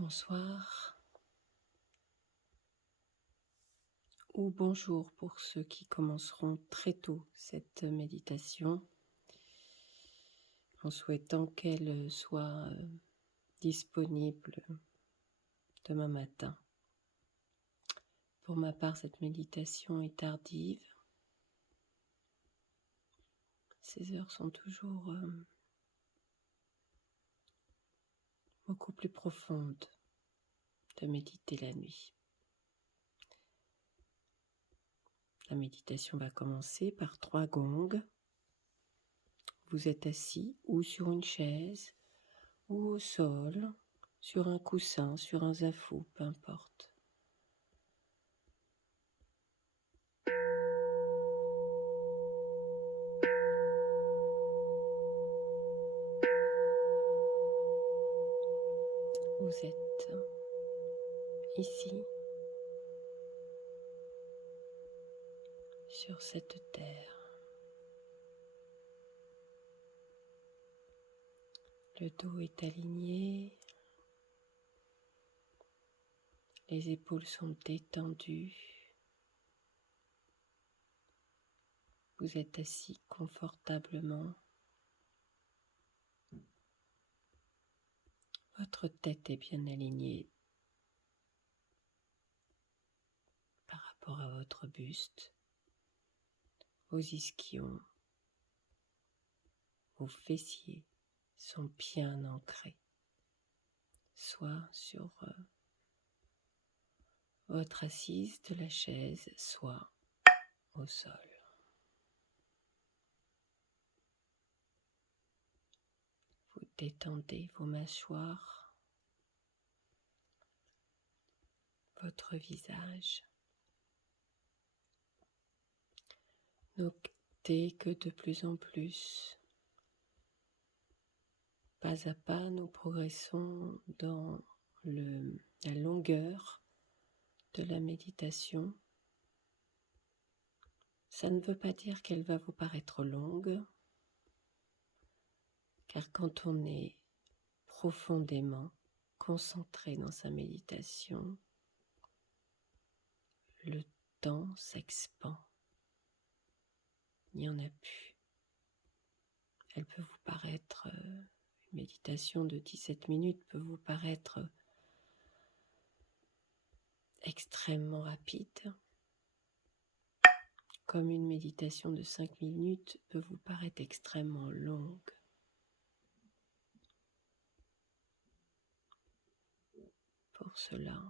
Bonsoir ou bonjour pour ceux qui commenceront très tôt cette méditation, en souhaitant qu'elle soit disponible demain matin. Pour ma part, cette méditation est tardive. Ces heures sont toujours beaucoup plus profondes de méditer la nuit. La méditation va commencer par 3 gongs. Vous êtes assis ou sur une chaise ou au sol, sur un coussin, sur un zaffou, peu importe. Vous êtes ici, sur cette terre. Le dos est aligné, les épaules sont détendues. Vous êtes assis confortablement. Votre tête est bien alignée par rapport à votre buste. Vos ischions, vos fessiers sont bien ancrés, soit sur votre assise de la chaise, soit au sol. Vous détendez vos mâchoires, votre visage. Notez que de plus en plus, pas à pas, nous progressons dans la longueur de la méditation. Ça ne veut pas dire qu'elle va vous paraître longue, car quand on est profondément concentré dans sa méditation, le temps s'expand. Il n'y en a plus. Elle peut vous paraître, une méditation de 17 minutes peut vous paraître extrêmement rapide, comme une méditation de 5 minutes peut vous paraître extrêmement longue. Pour cela,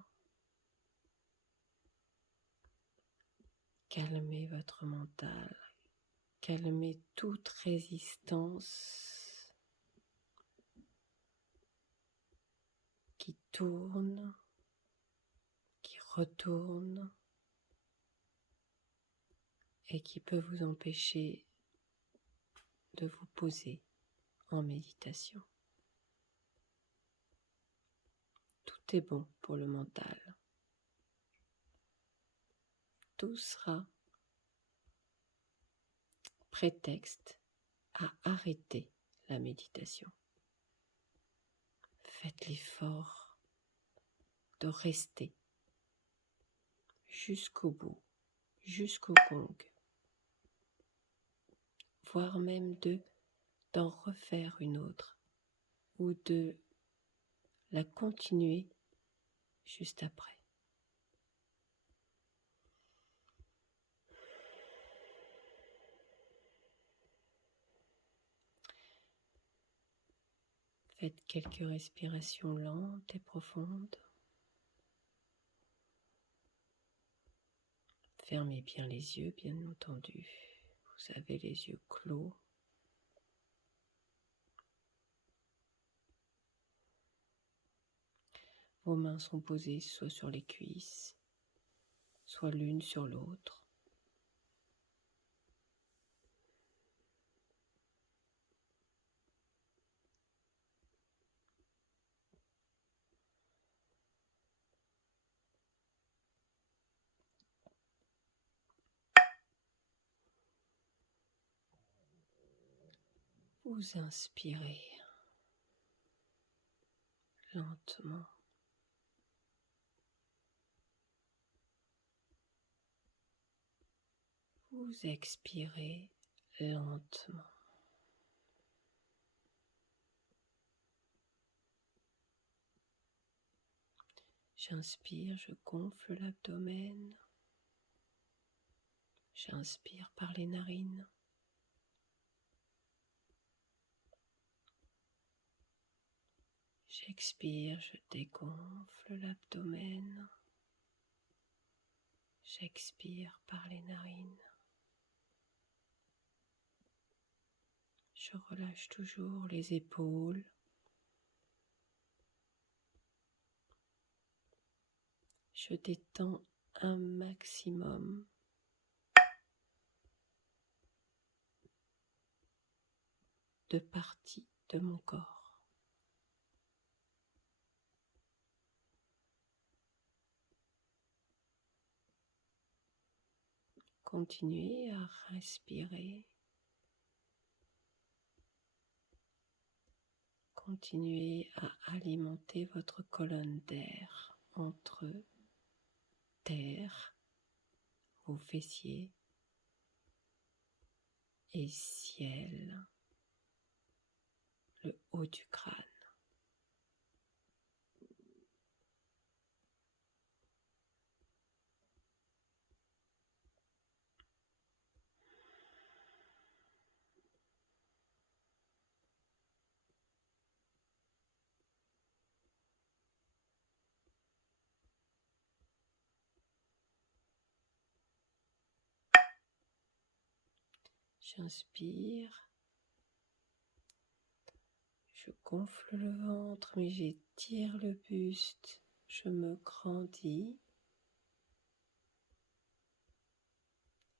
calmez votre mental, calmez toute résistance qui tourne, qui retourne et qui peut vous empêcher de vous poser en méditation. Tout est bon pour le mental. Tout sera prétexte à arrêter la méditation. Faites l'effort de rester jusqu'au bout, jusqu'au gong, voire même d'en refaire une autre ou de la continuer juste après. Faites quelques respirations lentes et profondes. Fermez bien les yeux, bien entendu. Vous avez les yeux clos. Vos mains sont posées soit sur les cuisses, soit l'une sur l'autre. Vous inspirez lentement vous expirez lentement. J'inspire, je gonfle l'abdomen. J'inspire par les narines. J'expire, je dégonfle l'abdomen. J'expire par les narines. Je relâche toujours les épaules. Je détends un maximum. De parties de mon corps. Continuez à respirer. Continuez à alimenter votre colonne d'air entre terre, vos fessiers et ciel, le haut du crâne. J'inspire, je gonfle le ventre, mais j'étire le buste, je me grandis.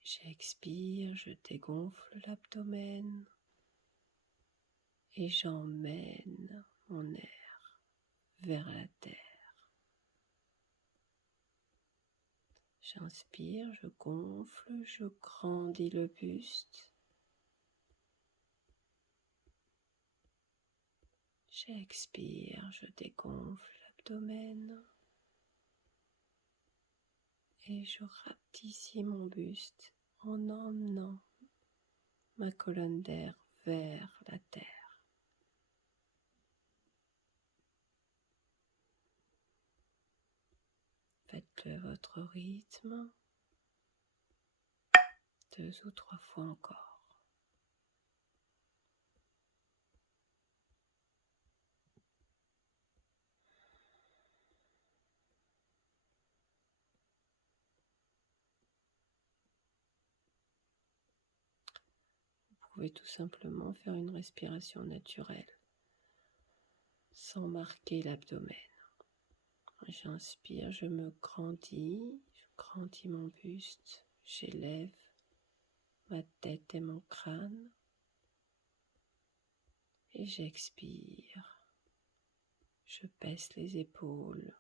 J'expire, je dégonfle l'abdomen et j'emmène mon air vers la terre. J'inspire, je gonfle, je grandis le buste. J'expire, je dégonfle l'abdomen et je rapetissis mon buste en emmenant ma colonne d'air vers la terre. Faites-le à votre rythme, 2 ou 3 fois encore. Vous pouvez tout simplement faire une respiration naturelle, sans marquer l'abdomen. J'inspire, je me grandis, je grandis mon buste, j'élève ma tête et mon crâne. Et j'expire, je baisse les épaules,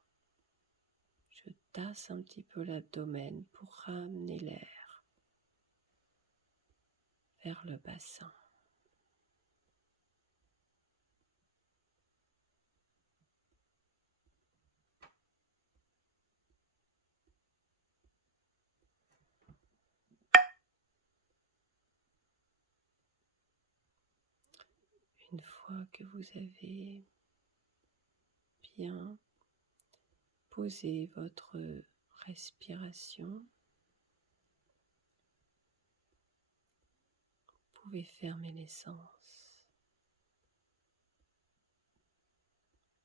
je tasse un petit peu l'abdomen pour ramener l'air vers le bassin. Une fois que vous avez bien posé votre respiration, vous pouvez fermer les sens.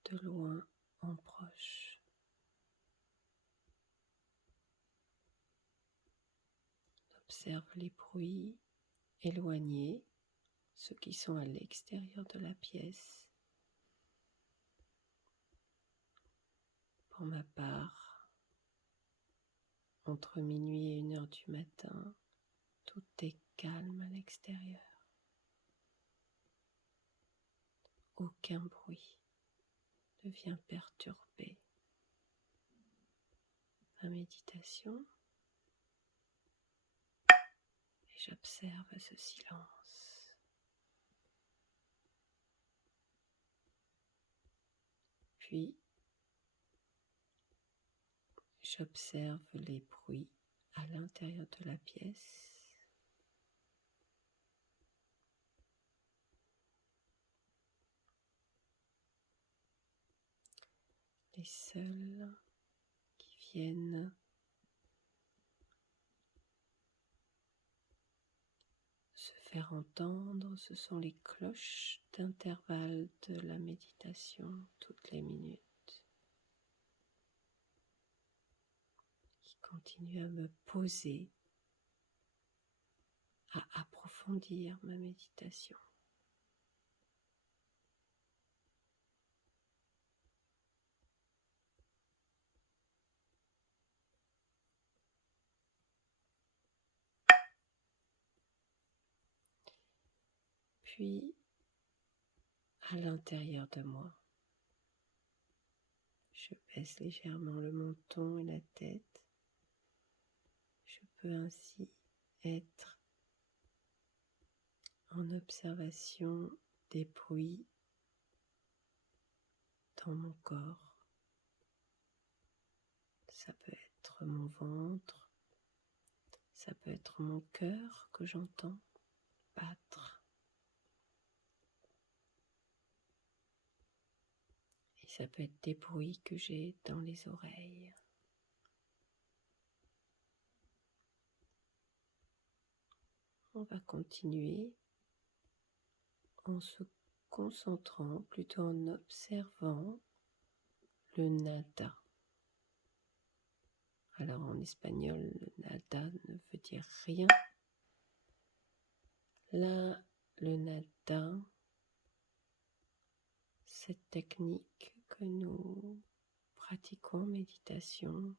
De loin en proche. Observe les bruits éloignés, ceux qui sont à l'extérieur de la pièce. Pour ma part, entre minuit et 1h du matin, tout est calme à l'extérieur. Aucun bruit ne vient perturber ma méditation. Et j'observe ce silence. Puis, j'observe les bruits à l'intérieur de la pièce. les seuls qui viennent se faire entendre. Ce sont les cloches d'intervalle de la méditation toutes les minutes qui continuent à me poser, à approfondir ma méditation. Puis, à l'intérieur de moi, je baisse légèrement le menton et la tête. Je peux ainsi être en observation des bruits dans mon corps. Ça peut être mon ventre, ça peut être mon cœur que j'entends battre. Et ça peut être des bruits que j'ai dans les oreilles. On va continuer en se concentrant, plutôt en observant le nada. Alors en espagnol, le nada ne veut dire rien. Là, le nada, cette technique que nous pratiquons en méditation,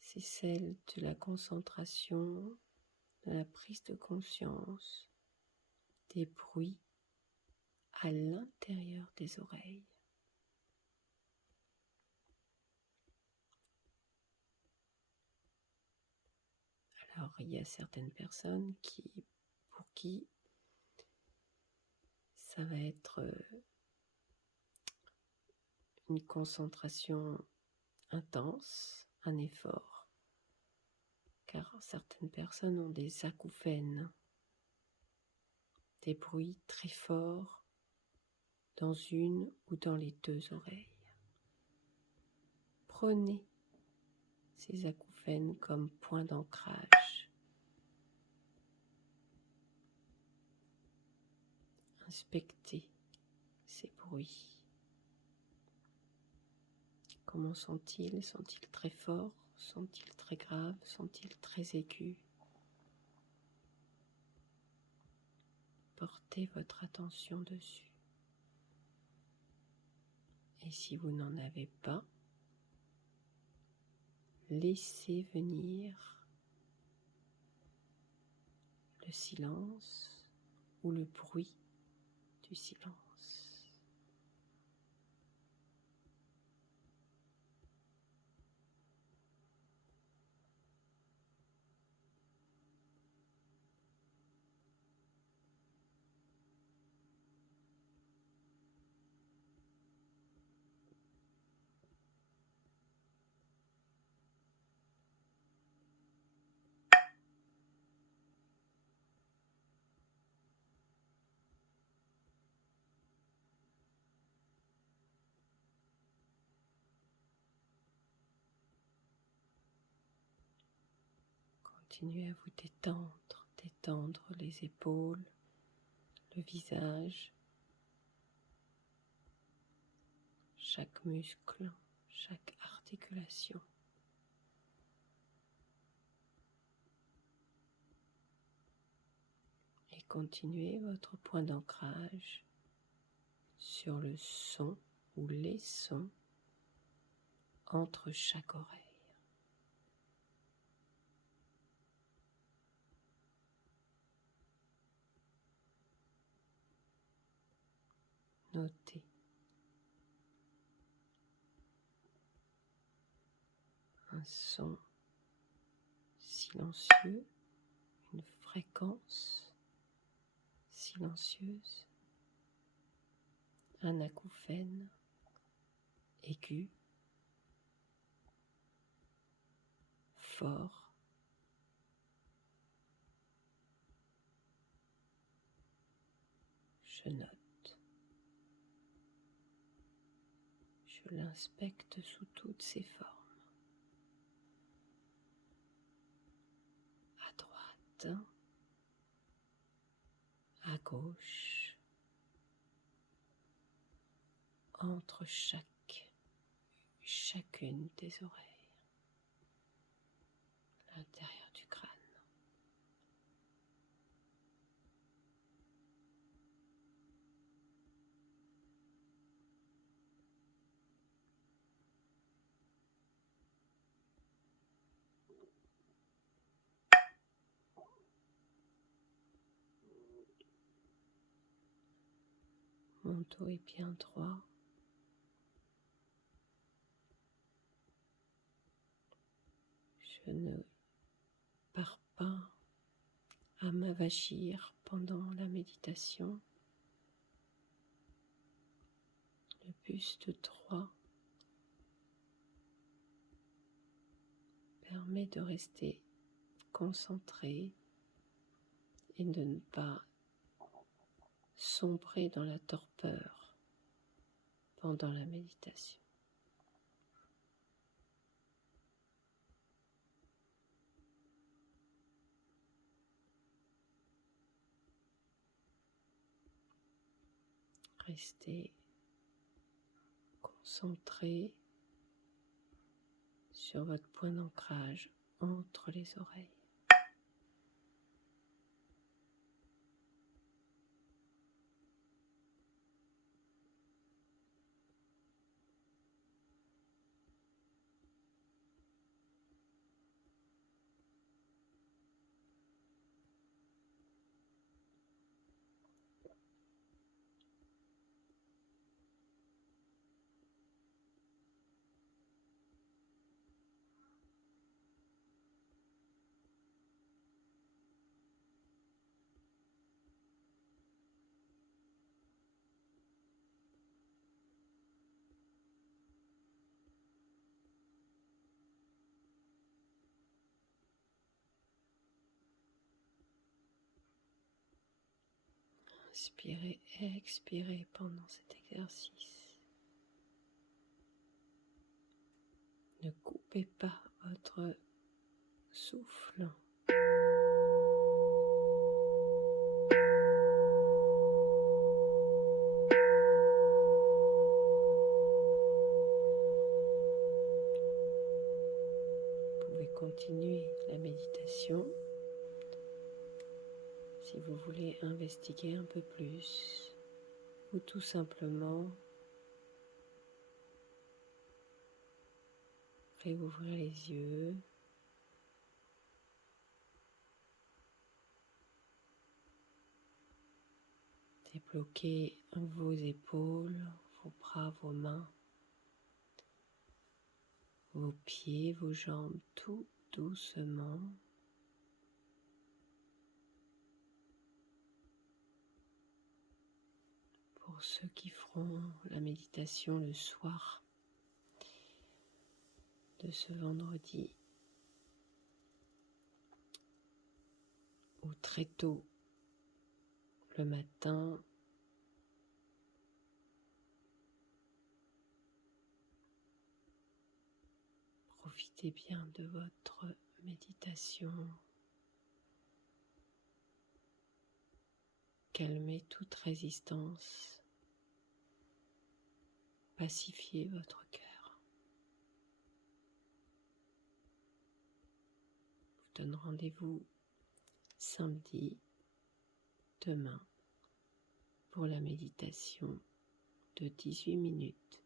c'est celle de la concentration, de la prise de conscience des bruits à l'intérieur des oreilles. Alors, il y a certaines personnes pour qui ça va être une concentration intense, un effort, car certaines personnes ont des acouphènes, des bruits très forts dans une ou dans les deux oreilles. Prenez ces acouphènes comme point d'ancrage. Inspectez ces bruits. Comment sont-ils? Sont-ils très forts? Sont-ils très graves? Sont-ils très aigus? Portez votre attention dessus. Et si vous n'en avez pas, laissez venir le silence ou le bruit du silence. Continuez à vous détendre les épaules, le visage, chaque muscle, chaque articulation. Et continuez votre point d'ancrage sur le son ou les sons entre chaque oreille. Notez un son silencieux, une fréquence silencieuse, un acouphène aigu, fort, je note, je Je l'inspecte sous toutes ses formes. À droite, à gauche, entre chacune des oreilles, l'intérieur du crâne. Mon dos est bien droit. Je ne pars pas à m'avachir pendant la méditation. Le buste droit permet de rester concentré et de ne pas sombrer dans la torpeur pendant la méditation. Restez concentré sur votre point d'ancrage entre les oreilles. Inspirez et expirez pendant cet exercice. Ne coupez pas votre souffle. Vous pouvez continuer la méditation si vous voulez investiguer un peu plus ou tout simplement réouvrir les yeux, débloquer vos épaules, vos bras, vos mains, vos pieds, vos jambes, tout doucement. Pour ceux qui feront la méditation le soir de ce vendredi ou très tôt le matin, profitez bien de votre méditation. Calmez toute résistance. Pacifiez votre cœur. Je vous donne rendez-vous samedi, demain, pour la méditation de 18 minutes.